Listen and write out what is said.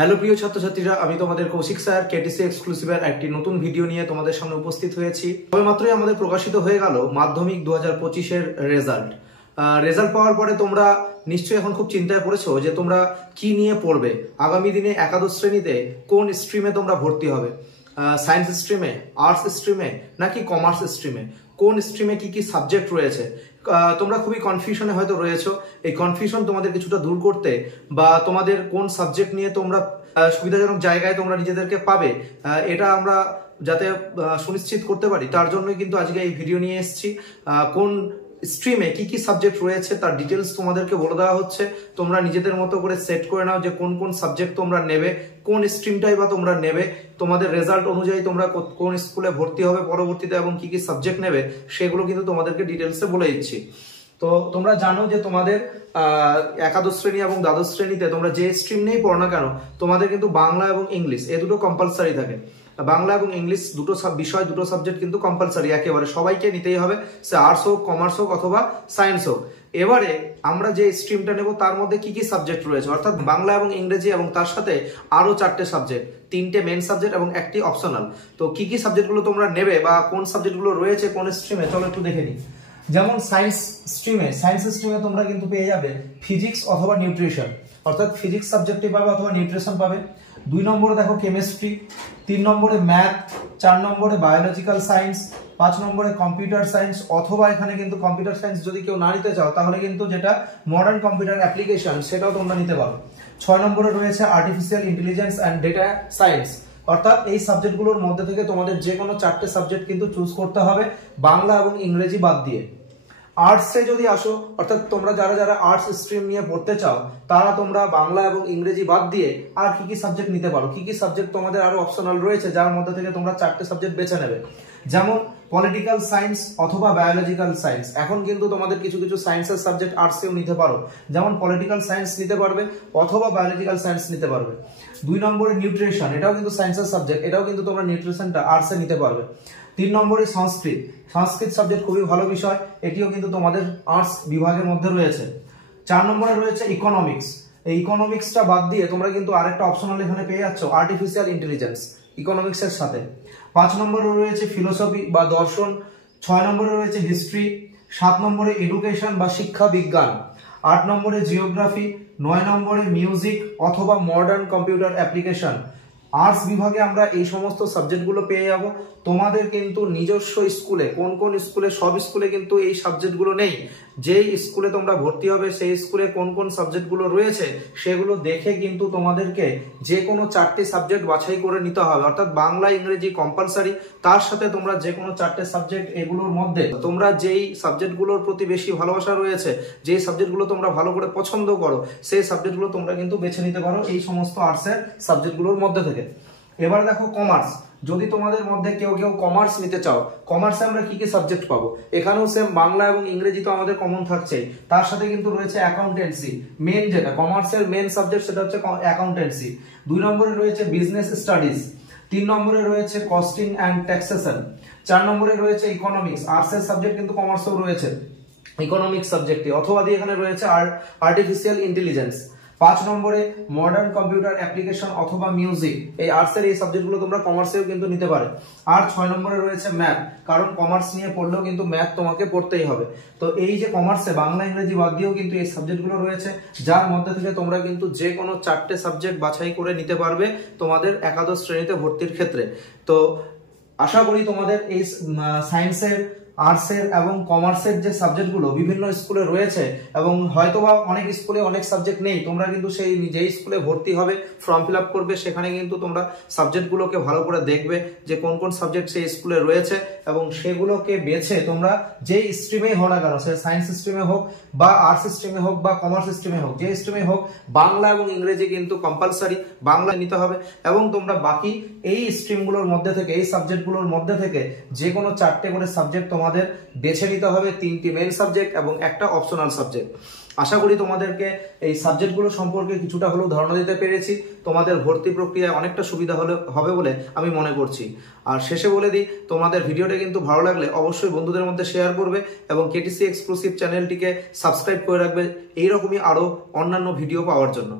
Hello প্রিয় ছাত্রছাত্রীরা, আমি তোমাদের কৌশিক স্যার কেটিসি এক্সক্লুসিভের একটি নতুন ভিডিও নিয়ে তোমাদের সামনে উপস্থিত হয়েছি। সবেমাত্রই আমাদের প্রকাশিত হয়ে গেল মাধ্যমিক 2025-এর রেজাল্ট পাওয়ার পরে তোমরা নিশ্চয়ই এখন খুব চিন্তায় পড়েছো যে তোমরা কি নিয়ে পড়বে। আগামী দিনে একাদশ শ্রেণীতে কোন স্ট্রিমে তোমরা ভর্তি হবে, সায়েন্স স্ট্রিমে, আর্টস স্ট্রিমে নাকি কমার্স স্ট্রিমে, কোন স্ট্রিমে কি কি সাবজেক্ট রয়েছে। তোমরা খুবই কনফিউশনে হয়তো রয়েছো। এই কনফিউশন তোমাদের কিছুটা দূর করতে বা তোমাদের কোন সাবজেক্ট নিয়ে তোমরা সুবিধাজনক জায়গায় তোমরা নিজেদেরকে পাবে, এটা আমরা যাতে সুনিশ্চিত করতে পারি, তার জন্যই কিন্তু আজকে এই ভিডিও নিয়ে এসেছি। কোন স্ট্রিমে কি কি সাবজেক্ট রয়েছে তার ডিটেলস তোমাদেরকে বলে দেওয়া হচ্ছে। তোমরা নিজেদের মতো করে সেট করে নাও যে কোন কোন সাবজেক্ট তোমরা নেবে, কোন স্ট্রিমটাই বা তোমরা নেবে, তোমাদের রেজাল্ট অনুযায়ী তোমরা কোন স্কুলে ভর্তি হবে পরবর্তীতে এবং কি কি সাবজেক্ট নেবে সেগুলো কিন্তু তোমাদেরকে ডিটেলসে বলে দিচ্ছি। তো তোমরা জানো যে তোমাদের একাদশ শ্রেণী এবং দ্বাদশ শ্রেণীতে তোমরা যে স্ট্রিম নিয়েই পড়ো না কেন, তোমাদের কিন্তু বাংলা এবং ইংলিশ এই দুটো কম্পালসারি থাকে। বাংলা এবং ইংলিশ দুটো বিষয়, দুটো সাবজেক্ট কিন্তু কম্পালসারি, একেবারে সবাইকে নিতেই হবে, সে আর্টস হোক, কমার্স হোক অথবা সায়েন্স হোক। এবারে আমরা যে স্ট্রিমটা নেব তার মধ্যে কি কি সাবজেক্ট রয়েছে, অর্থাৎ বাংলা এবং ইংরেজি এবং তার সাথে আরো 4টে সাবজেক্ট, 3টে মেন সাবজেক্ট এবং একটি অপশনাল। তো কি কি সাবজেক্টগুলো তোমরা নেবে বা কোন সাবজেক্টগুলো রয়েছে কোন স্ট্রিমে, চলো একটু দেখে নিই। যেমন সায়েন্স স্ট্রিমে তোমরা কিন্তু পেয়ে যাবে ফিজিক্স অথবা নিউট্রিশন, অর্থাৎ ফিজিক্স সাবজেক্টটি পাবে অথবা নিউট্রিশন পাবে। 2 নম্বরে দেখো কেমিস্ট্রি, 3 নম্বরে ম্যাথ, 4 নম্বরে বায়োলজিক্যাল সায়েন্স, 5 নম্বরে কম্পিউটার সায়েন্স, অথবা এখানে কিন্তু কম্পিউটার সায়েন্স যদি কেউ না নিতে চাও তাহলে কিন্তু যেটা মডার্ন কম্পিউটার অ্যাপ্লিকেশন সেটাও তোমরা নিতে পারো। 6 নম্বরে রয়েছে artificial intelligence and data science, অর্থাৎ এই সাবজেক্টগুলোর মধ্যে থেকে তোমাদের যে কোনো 4টে সাবজেক্ট কিন্তু চুজ করতে হবে, বাংলা এবং ইংরেজি বাদ দিয়ে। আর্টসে যদি আসো, অর্থাৎ তোমরা যারা যারা আর্টস স্ট্রিম নিয়ে পড়তে চাও তারা তোমরা বাংলা এবং ইংরেজি বাদ দিয়ে আর কি কি সাবজেক্ট নিতে পারো। কি কি সাবজেক্ট তোমাদের আরো অপশনাল রয়েছে যার মধ্যে থেকে তোমরা 4টে সাবজেক্ট বেছে নেবে, যেমন পলিটিক্যাল সায়েন্স অথবা বায়োলজিক্যাল সায়েন্স। এখন কিন্তু তোমাদের কিছু কিছু সায়েন্সের সাবজেক্ট আর্টসেও নিতে পারো, যেমন পলিটিক্যাল সায়েন্স নিতে পারবে অথবা বায়োলজিক্যাল সায়েন্স নিতে পারবে। 2 নম্বরে নিউট্রিশন, এটাও কিন্তু সায়েন্সের সাবজেক্ট, এটাও কিন্তু তোমরা নিউট্রিশনটা আর্টসে নিতে পারবে। 3 নম্বরে সংস্কৃত সাবজেক্ট খুবই ভালো বিষয়, এটিও কিন্তু তোমাদের আর্টস বিভাগের মধ্যে রয়েছে। 4 নম্বরে রয়েছে ইকোনমিক্স, এই ইকোনমিক্সটা বাদ দিয়ে তোমরা কিন্তু আরেকটা অপশনাল এখানে পেয়ে যাচ্ছ, আর্টিফিশিয়াল ইন্টেলিজেন্স ইকোনমিক্স এর সাথে। 5 নম্বরে রয়েছে ফিলোসফি বা দর্শন, 6 নম্বরে রয়েছে হিস্ট্রি, 7 নম্বরে এডুকেশন বা শিক্ষা বিজ্ঞান, 8 নম্বরে জিওগ্রাফি, 9 নম্বরে মিউজিক অথবা মডার্ন কম্পিউটার অ্যাপ্লিকেশন। আর্টস বিভাগে আমরা এই সমস্ত সাবজেক্টগুলো পেয়ে যাব। তোমাদের কিন্তু নিজস্ব স্কুলে কোন কোন স্কুলে, সব স্কুলে কিন্তু এই সাবজেক্টগুলো নেই। যেই স্কুলে তোমরা ভর্তি হবে সেই স্কুলে কোন কোন সাবজেক্টগুলো রয়েছে সেগুলো দেখে কিন্তু তোমাদেরকে যে কোনো 4টে সাবজেক্ট বাছাই করে নিতে হবে, অর্থাৎ বাংলা ইংরেজি কম্পালসারি, তার সাথে তোমরা যে কোনো 4টে সাবজেক্ট, এগুলোর মধ্যে তোমরা যেই সাবজেক্টগুলোর প্রতি বেশি ভালোবাসা রয়েছে, যেই সাবজেক্টগুলো তোমরা ভালো করে পছন্দ করো সেই সাবজেক্টগুলো তোমরা কিন্তু বেছে নিতে পারো এই সমস্ত আর্টসের সাবজেক্টগুলোর মধ্যে থেকে। এবার দেখো কমার্স, যদি তোমাদের মধ্যে কেউ কমার্স নিতে চাও, কমার্সে আমরা কি কি সাবজেক্ট পাবো, এখানেও সেম বাংলা এবং ইংরেজি তো আমাদের কমন থাকছেই, তার সাথে কিন্তু রয়েছে অ্যাকাউন্টেন্সি, মেন যেটা কমার্সের মেন সাবজেক্ট সেটা হচ্ছে অ্যাকাউন্টেন্সি। 2 নম্বরে রয়েছে বিজনেস স্টাডিজ, 3 নম্বরে রয়েছে কস্টিং অ্যান্ড ট্যাক্সেশন, 4 নম্বরে রয়েছে ইকোনমিক্স, আর্টসের সাবজেক্ট কিন্তু কমার্সেও রয়েছে ইকোনমিক্স সাবজেক্টে, অথবা দিয়ে এখানে রয়েছে আর্টিফিশিয়াল ইন্টেলিজেন্স। 5 নম্বরে মডার্ন কম্পিউটার অ্যাপ্লিকেশন অথবা মিউজিক, এই আর্টসের এই সাবজেক্টগুলো তোমরা কমার্সেও কিন্তু নিতে পারে। আর 6 নম্বরে রয়েছে ম্যাথ, কারণ কমার্স নিয়ে পড়লেও কিন্তু ম্যাথ তোমাকে পড়তেই হবে। তো এই যে কমার্সে বাংলা ইংরেজি বাদ দিয়েও কিন্তু এই সাবজেক্টগুলো রয়েছে, যার মধ্যে থেকে তোমরা কিন্তু যে কোনো 4টে সাবজেক্ট বাছাই করে নিতে পারবে তোমাদের একাদশ শ্রেণীতে ভর্তির ক্ষেত্রে। তো আশা করি তোমাদের এই সায়েন্সের, আর্টসের এবং কমার্সের যে সাবজেক্টগুলো বিভিন্ন স্কুলে রয়েছে, এবং হয়তোবা অনেক স্কুলে অনেক সাবজেক্ট নেই, তোমরা কিন্তু সেই যেই স্কুলে ভর্তি হবে ফর্ম ফিল আপ করবে সেখানে কিন্তু তোমরা সাবজেক্টগুলোকে ভালো করে দেখবে যে কোন কোন সাবজেক্ট সেই স্কুলে রয়েছে, এবং সেগুলোকে বেছে তোমরা যেই স্ট্রিমেই হোক না কেন, সে সায়েন্স স্ট্রিমে হোক বা আর্টস স্ট্রিমে হোক বা কমার্স স্ট্রিমে হোক, যে স্ট্রিমে হোক বাংলা এবং ইংরেজি কিন্তু কম্পালসারি, বাংলা নিতে হবে। এবং তোমরা বাকি এই স্ট্রিমগুলোর মধ্যে থেকে, এই সাবজেক্টগুলোর মধ্যে থেকে যে কোনো 4টে করে সাবজেক্ট তোমাদের বেছে নিতে হবে, 3টি মেইন সাবজেক্ট এবং একটা অপশনাল সাবজেক্ট। আশা করি তোমাদেরকে এই সাবজেক্টগুলো সম্পর্কে কিছুটা হলেও ধারণা দিতে পেরেছি, তোমাদের ভর্তি প্রক্রিয়ায় অনেকটা সুবিধা হবে বলে আমি মনে করছি। আর শেষে বলে দিই, তোমাদের ভিডিওটা কিন্তু ভালো লাগলে অবশ্যই বন্ধুদের মধ্যে শেয়ার করবে এবং কেটিসি এক্সক্লুসিভ চ্যানেলটিকে সাবস্ক্রাইব করে রাখবে এইরকমই আরো অন্যান্য ভিডিও পাওয়ার জন্য।